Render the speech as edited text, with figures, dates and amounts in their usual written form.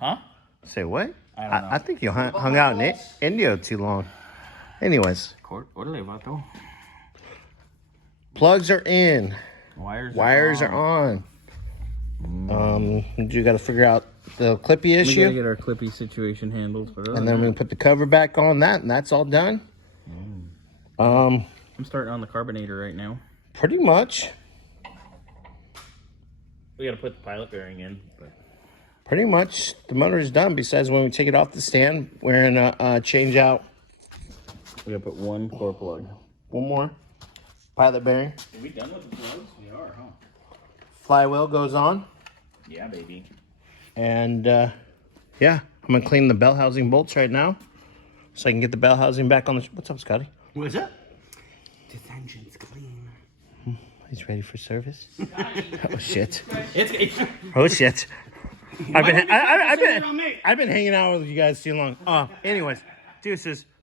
Huh? Say what? I don't know. I think you hung out in India too long. Anyways. Plugs are in. Wires are on. You got to figure out the clippy issue. We gotta get our clippy situation handled. And then we can put the cover back on that, and that's all done. I'm starting on the carbonator right now. Pretty much. We gotta put the pilot bearing in. But... Pretty much, the motor is done. Besides, when we take it off the stand, we're gonna change out. We gotta put one core plug. One more pilot bearing. Are we done with the plugs? We are, huh? Flywheel goes on. Yeah, baby. And yeah, I'm gonna clean the bell housing bolts right now, so I can get the bell housing back on the. What's up, Scotty? What is that? This engine's clean. He's ready for service. Oh shit! It's Oh shit! I've been hanging out with you guys too long. Anyways, deuces.